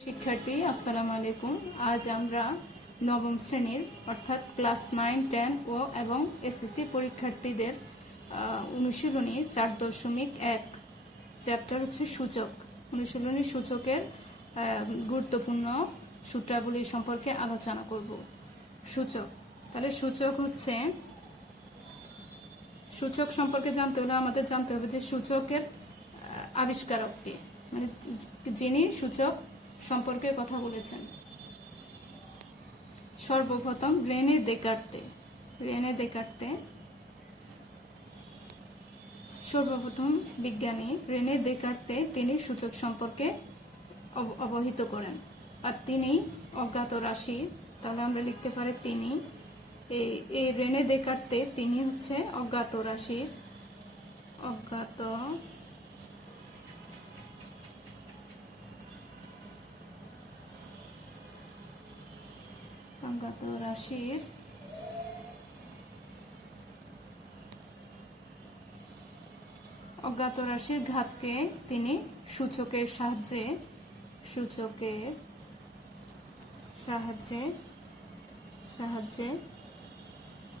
শিক্ষার্থী আসসালামু আলাইকুম। আজ আমরা নবম শ্রেণীর অর্থাৎ ক্লাস 9, 10 এবং এসএসসি পরীক্ষার্থীদের অনুশীলনী 4.1 চ্যাপ্টার হচ্ছে সূচক। অনুশীলনী সূচকের গুরুত্বপূর্ণ সূত্রাবলী সম্পর্কে আলোচনা করব। সূচক, তাহলে সূচক সম্পর্কে জানতে হলে আমাদের জানতে হবে যে সূচকের আবিষ্কারকটি, মানে যিনি সূচক সম্পর্কে কথা বলেছেন। সর্বপ্রথম রেনে দেকার্তে সর্বপ্রথম বিজ্ঞানী রেনে দেকার্তে তিনি সূচক সম্পর্কে অবহিত করেন। আর তিনি অজ্ঞাত রাশি, তাহলে আমরা লিখতে পারি তিনি, এই রেনে দেকার্তে তিনি হচ্ছে অজ্ঞাত রাশির অজ্ঞাত রাশির ঘাতকে তিনি সূচকের সাহায্যে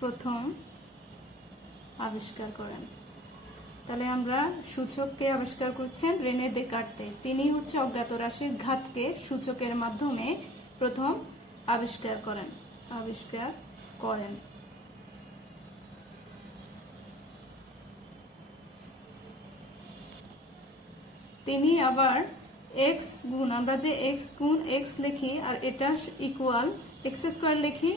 প্রথম আবিষ্কার করেন। তাহলে আমরা সূচককে আবিষ্কার করছেন রেনে দেকার্তে, তিনি হচ্ছে অজ্ঞাত রাশির ঘাতকে সূচকের মাধ্যমে প্রথম আবিষ্কার করেন। তিনি আবার এক্স গুণ, আমরা যে এক্স গুণ এক্স লিখি আর এটা ইকুয়াল এক্স স্কোয়ার লিখি,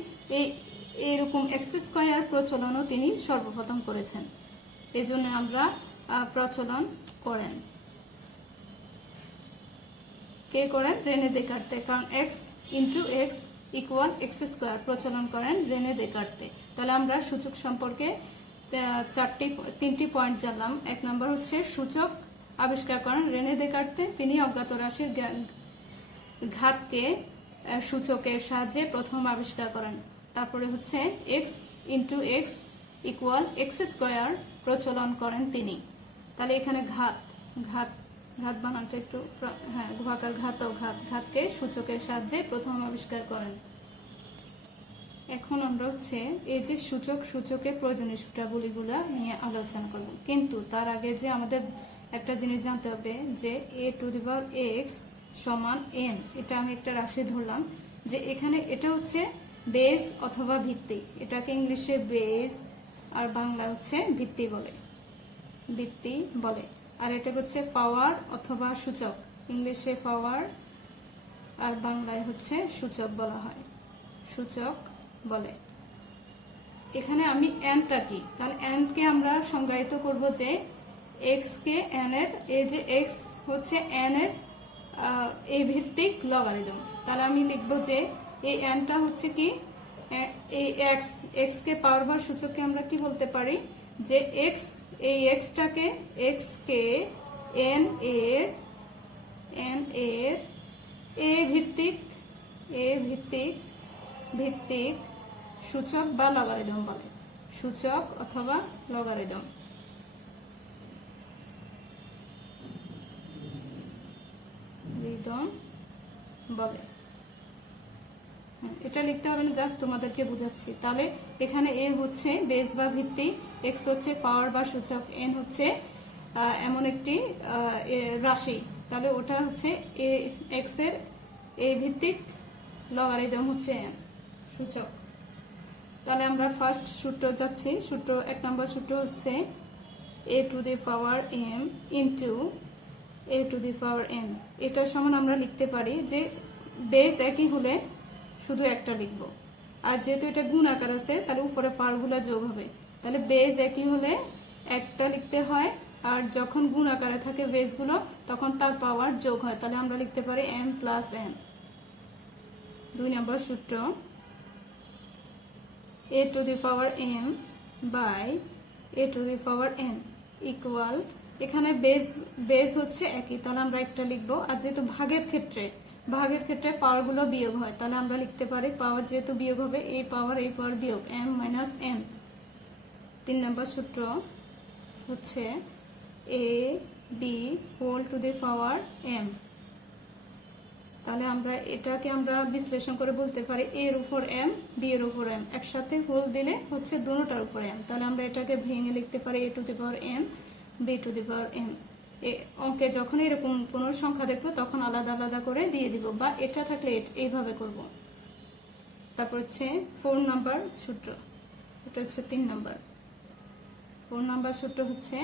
এইরকম এক্স স্কোয়ার প্রচলনও তিনি সর্বপ্রথম করেছেন। এই জন্য আমরা প্রচলন করেন, কে করেন? রেনে দেকার্তে, কারণ x into x equal x square প্রচলন করেন রেনে দেকার্তে। তাহলে আমরা সূচক সম্পর্কে তিনটি পয়েন্ট জানলাম। এক নম্বর হচ্ছে সূচক আবিষ্কার করেন রেনে দেকার্তে, তিনি অজ্ঞাত রাশির ঘাতকে সূচকের সাহায্যে প্রথম আবিষ্কার করেন। তারপরে হচ্ছে x into x equal x square প্রচলন করেন তিনি। তাহলে এখানে ঘাত বানানটা একটু, হ্যাঁ, ঘাকার ঘাতকে সূচকের সাহায্যে প্রথম আবিষ্কার করেন। এখন আমরা হচ্ছে এই যে সূচকের প্রয়োজনীয় সূত্রাবলীগুলো নিয়ে আলোচনা করব, কিন্তু তার আগে যে আমাদের একটা জিনিস জানতে হবে যে a⁴x সমান n, এটা আমি একটা রাশি ধরলাম যে এখানে এটা হচ্ছে বেস অথবা ভিত্তি, এটাকে ইংলিশে বেস আর বাংলা হচ্ছে ভিত্তি বলে। আর এটা হচ্ছে পাওয়ার অথবা সূচক, ইংলিশে পাওয়ার আর বাংলায় হচ্ছে সূচক বলে। এখানে আমি এনটা কি, তাহলে এন কে আমরা সংজ্ঞায়িত করব যে এক্স কে এন এর, এই যে এক্স হচ্ছে এন এর এই ভিত্তিক লগারিদম। তাহলে আমি লিখবো যে এই এনটা হচ্ছে কি, এই এক্স কে পাওয়ার বা সূচককে আমরা কি বলতে পারি যে এক্স, এই এক্সটাকে এক্স কে এন এর এ ভিত্তিক সূচক বা লগারিদম বলে, সূচক অথবা লগারিদম বলে। এটা লিখতে হবে না, জাস্ট তোমাদেরকে বুঝাচ্ছি। তাহলে এখানে এ হচ্ছে বেস বা ভিত্তি, এক্স হচ্ছে পাওয়ার বা সূচক, এন হচ্ছে এমন একটি রাশি, তাহলে ওটা হচ্ছে এক্স এর এ ভিত্তিক লগারিদম হচ্ছে এন, সূচক। তাহলে আমরা ফার্স্ট সূত্র যাচ্ছি। এক নম্বর সূত্র হচ্ছে a⁴m ইন্টু a⁴n। এটার সমান আমরা লিখতে পারি যে বেস একই হলে শুধু একটা লিখবো, আর যেহেতু এটা গুণ আকার আছে তাহলে উপরে পাওয়ারগুলো যোগ হবে। তাহলে বেস একই হলে একটা লিখতে হয়, আর যখন গুণ আকারে থাকে বেসগুলো তখন তার পাওয়ার যোগ হয়, তাহলে আমরা লিখতে পারি m প্লাস n। 2 নম্বর সূত্র a⁴m বাই a⁴n ইকুয়াল, এখানে বেস হচ্ছে একই, তাহলে আমরা একটা লিখবো। আর যেহেতু ভাগের ক্ষেত্রে পাওয়ার গুলো বিয়োগ হয়, তাহলে আমরা লিখতে পারি পাওয়ার যেহেতু বিয়োগ হবে এই পাওয়ার বিয়োগ m মাইনাস n। 3 নম্বর সূত্র হচ্ছে a b whole to the power m তাহলে আমরা এটাকে আমরা বিশ্লেষণ করে বলতে পারি a এর উপর m b এর উপর m একসাথে হোল দিলে হচ্ছে দুটোটার উপর m। তাহলে আমরা এটাকে ভেঙে লিখতে পারি a to the power m b to the power m। অঙ্কে যখন এরকম কোনো সংখ্যা দেখবো তখন আলাদা আলাদা করে দিয়ে দিব, বা এটা থাকলে এইভাবে করব। তারপর হচ্ছে 4 নাম্বার সূত্র, এটা হচ্ছে 3 নাম্বার। 4 নাম্বার সূত্র হচ্ছে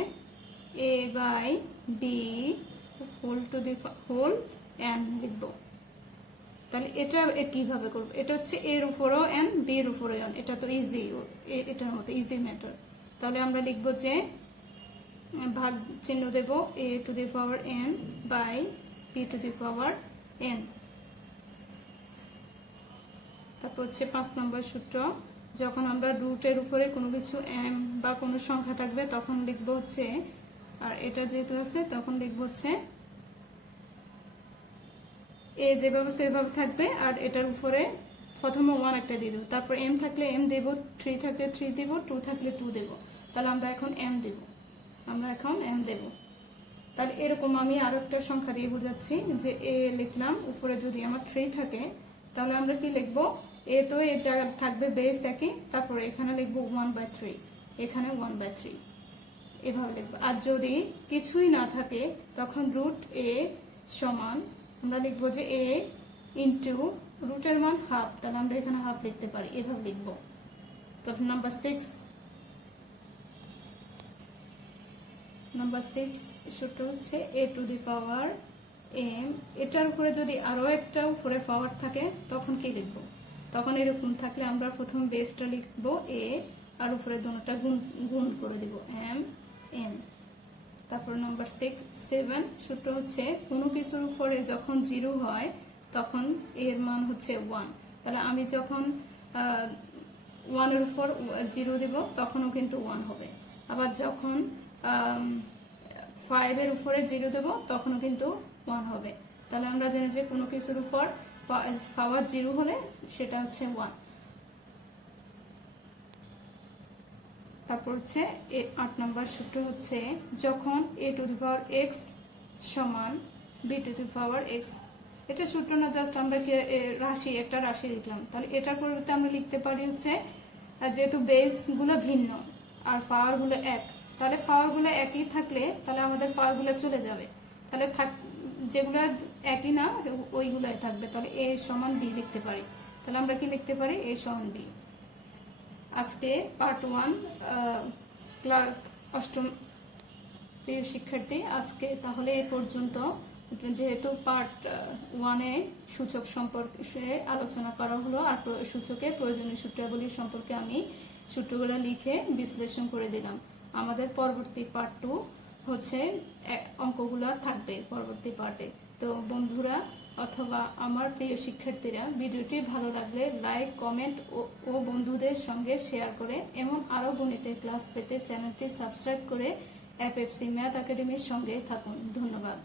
a by b whole to the whole n লিখব। তাহলে এটা কিভাবে করব? এটা হচ্ছে a এর উপরও n b এর উপরও n, এটা তো ইজি, এটার মতো ইজি মেথড। তাহলে আমরা লিখব যে ভাগ চিহ্ন দেব a to the power n by b to the power n। তারপর হচ্ছে 5 নম্বর সূত্র, যখন আমরা রুটের উপরে কোনো কিছু m বা কোনো সংখ্যা থাকবে তখন লিখব হচ্ছে, আর এটা যেহেতু আছে তখন লিখব হচ্ছে a যেভাবে সেভাবে থাকবে, আর এটার উপরে প্রথমে 1 একটা দিয়ে দেবো, তারপর m থাকলে m দেব, 3 থাকলে 3 দেব, 2 থাকলে 2 দেব। তাহলে আমরা এখন m দেব, তাহলে এরকম আমি আরো একটা সংখ্যা দিয়ে বোঝাচ্ছি যে a লিখলাম, উপরে যদি আমার 3 থাকে তাহলে আমরা কি লিখবো, a তো এই জায়গা থাকবে বেস একই, তারপর এখানে লিখবো 1/3, এখানে 1/3 এভাবে লিখবো। আর যদি কিছুই না থাকে তখন রুট a সমান আমরা লিখবো যে a ইন্টু রুটের মান হাফ, তাহলে আমরা এখানে হাফ লিখতে পারি, এভাবে লিখবো। তারপর নাম্বার 6 সূত্র হচ্ছে a to the power m, এটার উপরে যদি আরো একটা উপরে পাওয়ার থাকে তখন কি লিখবো, তখন এরকম থাকলে আমরা প্রথম বেসটা লিখবো a আর উপরে দুটোটা গুণ করে দিব m n। তারপর নাম্বার 7 সূত্র হচ্ছে কোনো কিছুর উপরে যখন 0 হয় তখন এর মান হচ্ছে 1। তাহলে আমি যখন 1 এর উপর 0 দেব তখনও কিন্তু 1 হবে, আবার যখন 5 এর উপরে 0 দেব তখনও কিন্তু 1 হবে। তাহলে আমরা জানি যে কোনো কিছুর উপর পাওয়ার 0 হলে সেটা হচ্ছে 1। তারপর হচ্ছে 8 নাম্বার সূত্র হচ্ছে যখন a to the power x সমান b to the power x, এটা সূত্র না, জাস্ট আমরা একটা রাশি লিখলাম। তাহলে এটার পরিবর্তে আমরা লিখতে পারি হচ্ছে, যেহেতু বেস গুলো ভিন্ন আর পাওয়ার গুলো এক, তাহলে পাওয়ার গুলো একই থাকলে তাহলে আমাদের পাওয়ার গুলো চলে যাবে, তাহলে যেগুলো একই না ওইগুলাই থাকবে, তাহলে a সমান b লিখতে পারি। তাহলে আমরা কি লিখতে পারি, a সমান b। আজকে পার্ট 1 অষ্টম প্রিয় শিক্ষার্থী, আজকে তাহলে এই পর্যন্ত। যেহেতু পার্ট 1-এ সূচক সম্পর্কে আলোচনা করা হলো, আর সূচকের প্রয়োজনীয় সূত্রাবলী সম্পর্কে আমি সূত্রগুলো লিখে বিশ্লেষণ করে দিলাম। আমাদের পরবর্তী পার্ট 2 হচ্ছে অঙ্কগুলো থাকবে পরবর্তী পার্টে। তো বন্ধুরা অথবা আমার প্রিয় শিক্ষার্থীরা, ভিডিওটি ভালো লাগলে লাইক, কমেন্ট ও বন্ধুদের সঙ্গে শেয়ার করে এমন আরো গণিতের ক্লাস পেতে চ্যানেলটি সাবস্ক্রাইব করে FFC ম্যাথ একাডেমির সঙ্গে থাকুন। ধন্যবাদ।